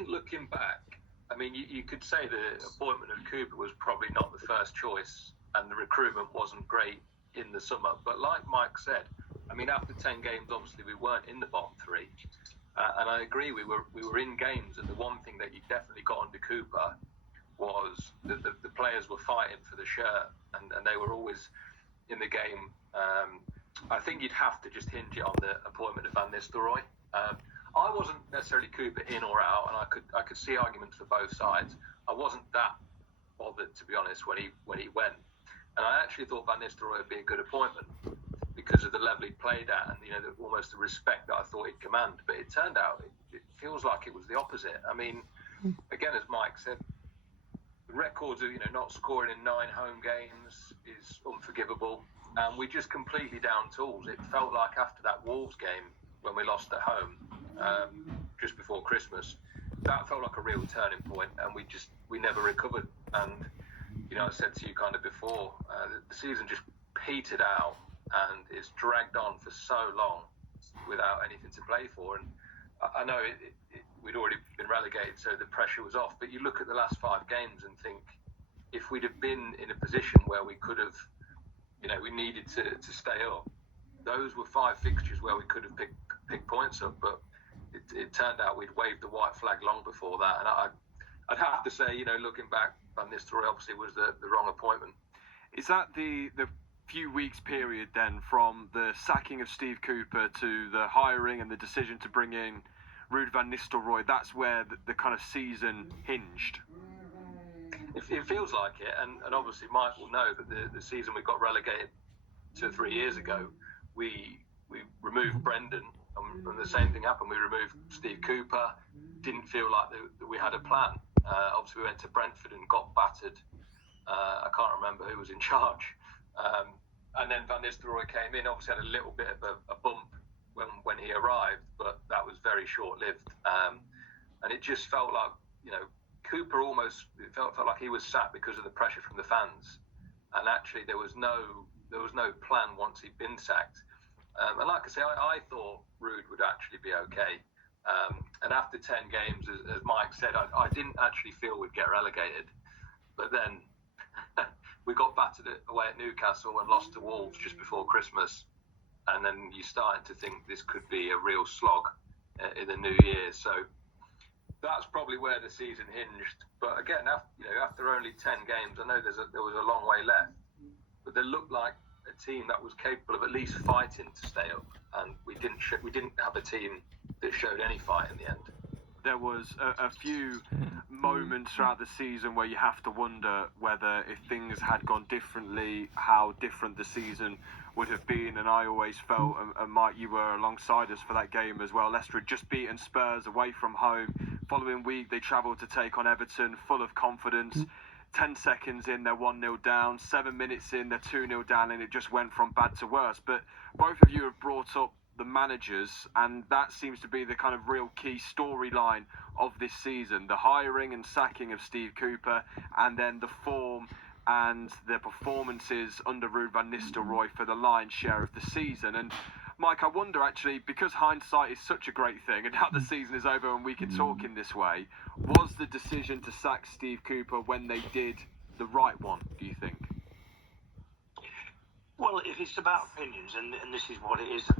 think looking back, I mean, you could say the appointment of Cooper was probably not the first choice, and the recruitment wasn't great in the summer. But like Mike said, I mean, after 10 games, obviously we weren't in the bottom three, and I agree we were in games. And the one thing that you definitely got under Cooper was that the players were fighting for the shirt, and they were always in the game. I think you'd have to just hinge it on the appointment of Van Nistelrooy. I wasn't necessarily Cooper in or out, and I could see arguments for both sides. I wasn't that bothered, to be honest, when he went, and I actually thought Van Nistelrooy would be a good appointment because of the level he played at, and almost the respect that I thought he'd command. But it turned out it feels like it was the opposite. I mean, again, as Mike said, the records of not scoring in 9 home games is unforgivable, and we just completely down tools. It felt like after that Wolves game when we lost at home just before Christmas, that felt like a real turning point, and we never recovered. And I said to you kind of before, the season just petered out, and it's dragged on for so long without anything to play for. And I know we'd already been relegated, so the pressure was off. But you look at the last 5 games and think, if we'd have been in a position where we could have, we needed to stay up, those were 5 fixtures where we could have picked points up. But it turned out we'd waved the white flag long before that. And I'd have to say, looking back, Van Nistelrooy obviously was the wrong appointment. Is that the few weeks period then, from the sacking of Steve Cooper to the hiring and the decision to bring in Ruud Van Nistelrooy, that's where the kind of season hinged? It feels like it, and obviously Mike will know that the season we got relegated 2 or 3 years ago, we removed Brendan, and the same thing happened. We removed Steve Cooper. Didn't feel like that we had a plan. Obviously we went to Brentford and got battered. I can't remember who was in charge. And then Van Nistelrooy came in, obviously had a little bit of a bump when he arrived, but that was very short-lived. And it just felt like, Cooper almost, it felt like he was sacked because of the pressure from the fans. And actually there was no plan once he'd been sacked. And like I say, I thought Ruud would actually be okay. And after 10 games, as Mike said, I didn't actually feel we'd get relegated. But then we got battered away at Newcastle and lost to Wolves just before Christmas. And then you started to think this could be a real slog in the new year. So that's probably where the season hinged. But again, after only 10 games, I know there was a long way left. But they looked like a team that was capable of at least fighting to stay up. And we didn't have a team that showed any fight in the end. There was a few moments throughout the season where you have to wonder whether, if things had gone differently, how different the season would have been. And I always felt, and Mike, you were alongside us for that game as well, Leicester had just beaten Spurs away from home. Following week, they travelled to take on Everton, full of confidence. 10 seconds in, they're 1-0 down. 7 minutes in, they're 2-0 down, and it just went from bad to worse. But both of you have brought up the managers, and that seems to be the kind of real key storyline of this season: the hiring and sacking of Steve Cooper, and then the form and the performances under Ruud Van Nistelrooy for the lion's share of the season. And Mike, I wonder actually, because hindsight is such a great thing, and now the season is over and we can talk in this way, was the decision to sack Steve Cooper when they did the right one, do you think? Well, if it's about opinions, and this is what it is about.